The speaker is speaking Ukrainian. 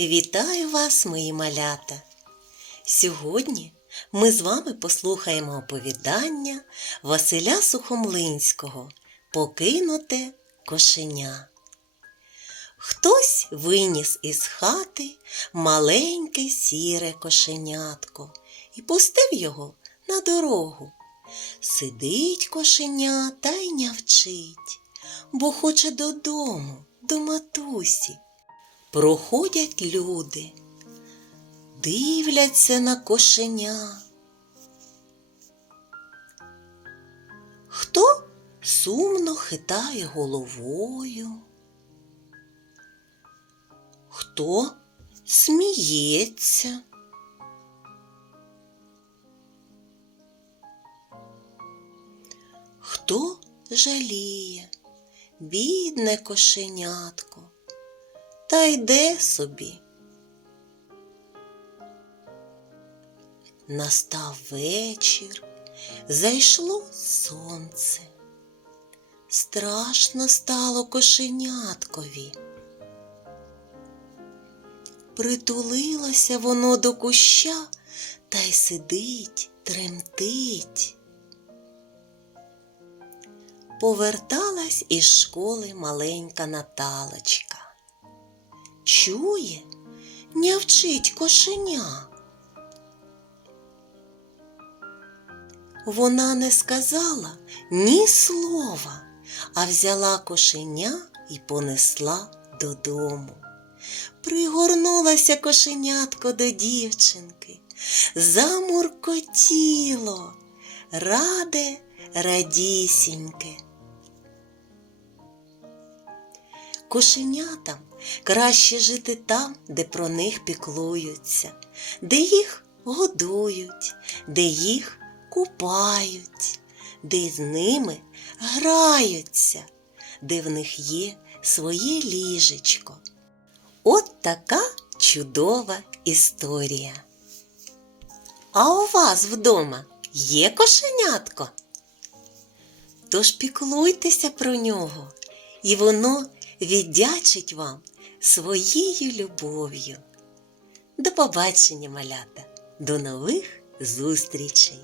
Вітаю вас, мої малята! Сьогодні ми з вами послухаємо оповідання Василя Сухомлинського Покинуте кошеня. Хтось виніс із хати маленьке сіре кошенятко і пустив його на дорогу. Сидить кошеня та й нявчить, бо хоче додому, до матусі. Проходять люди, дивляться на кошеня. Хто сумно хитає головою, хто сміється. Хто жаліє, бідне кошенятко, та йде собі. Настав вечір, зайшло сонце. Страшно стало кошеняткові. Притулилося воно до куща та й сидить, тремтить. Поверталась із школи маленька Наталочка. Чує, нявчить кошеня. Вона не сказала ні слова, а взяла кошеня і понесла додому. Пригорнулася кошенятко до дівчинки, замуркотіло, раде, радісіньке. Кошенятам краще жити там, де про них піклуються, де їх годують, де їх купають, де з ними граються, де в них є своє ліжечко. От така чудова історія. А у вас вдома є кошенятко? Тож піклуйтеся про нього, і воно віддячить вам своєю любов'ю. До побачення, малята, до нових зустрічей!